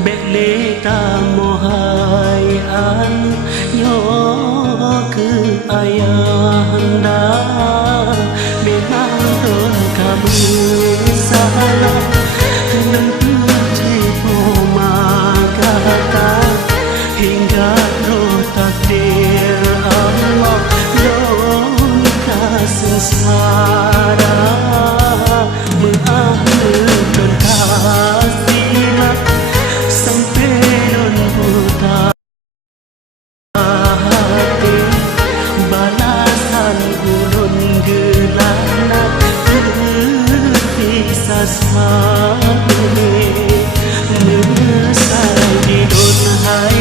Beleta mohai an nyo ke ayahanda memang kamu salah menuju pemagata hingga roh takdir Allah longkah sengsara mengakhirkan kasih sampai non buta hati balasan gulun gelana terpisah sampai mesai di don hai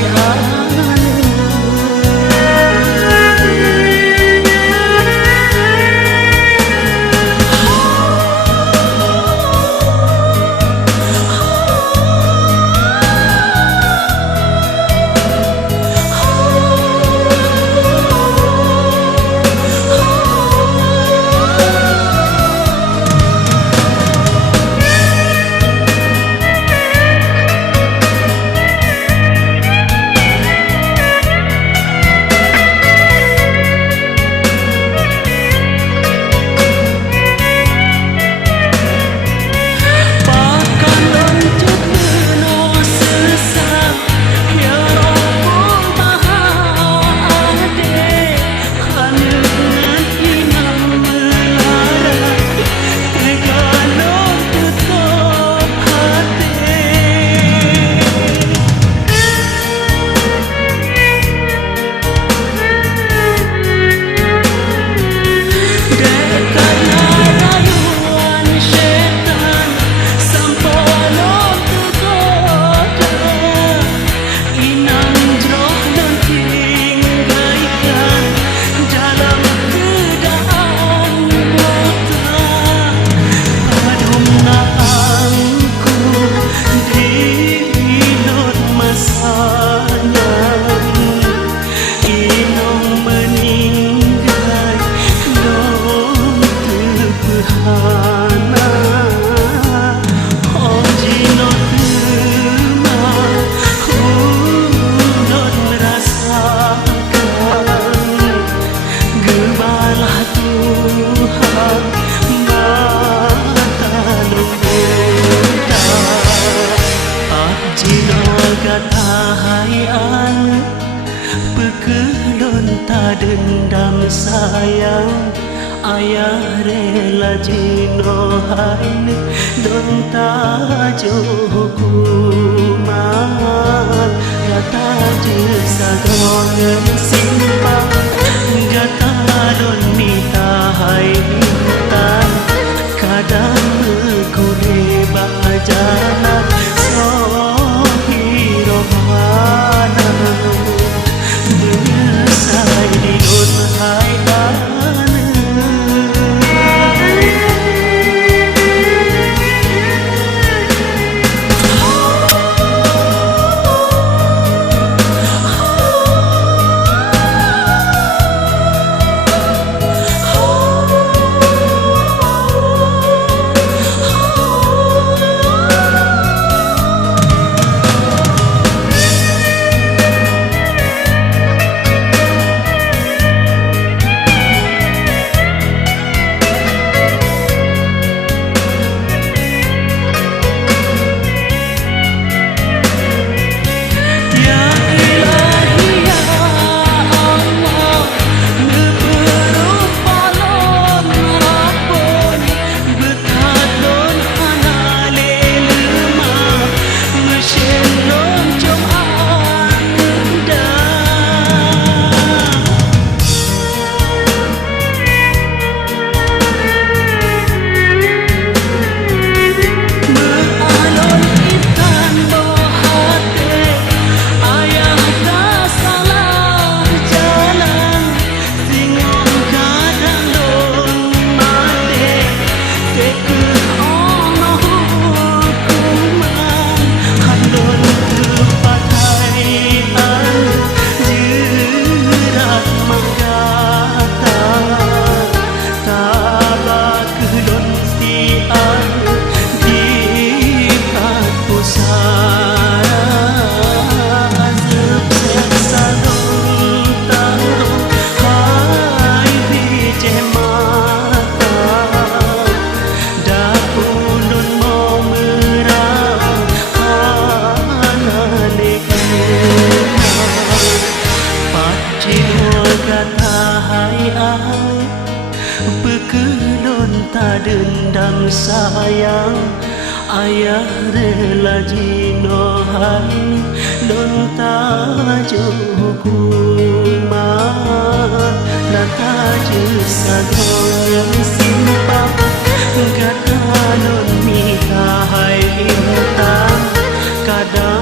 dendam sayang ayah rela jino hain don tajo hukuman gata jesa gongen simpang gata don mita hai mintan kadang kure bajana sohi rohana menyesai di don hai sayang ayah rela jino hai don taju hukuman nata ju sadong simpang gata don mita hai bintang kadang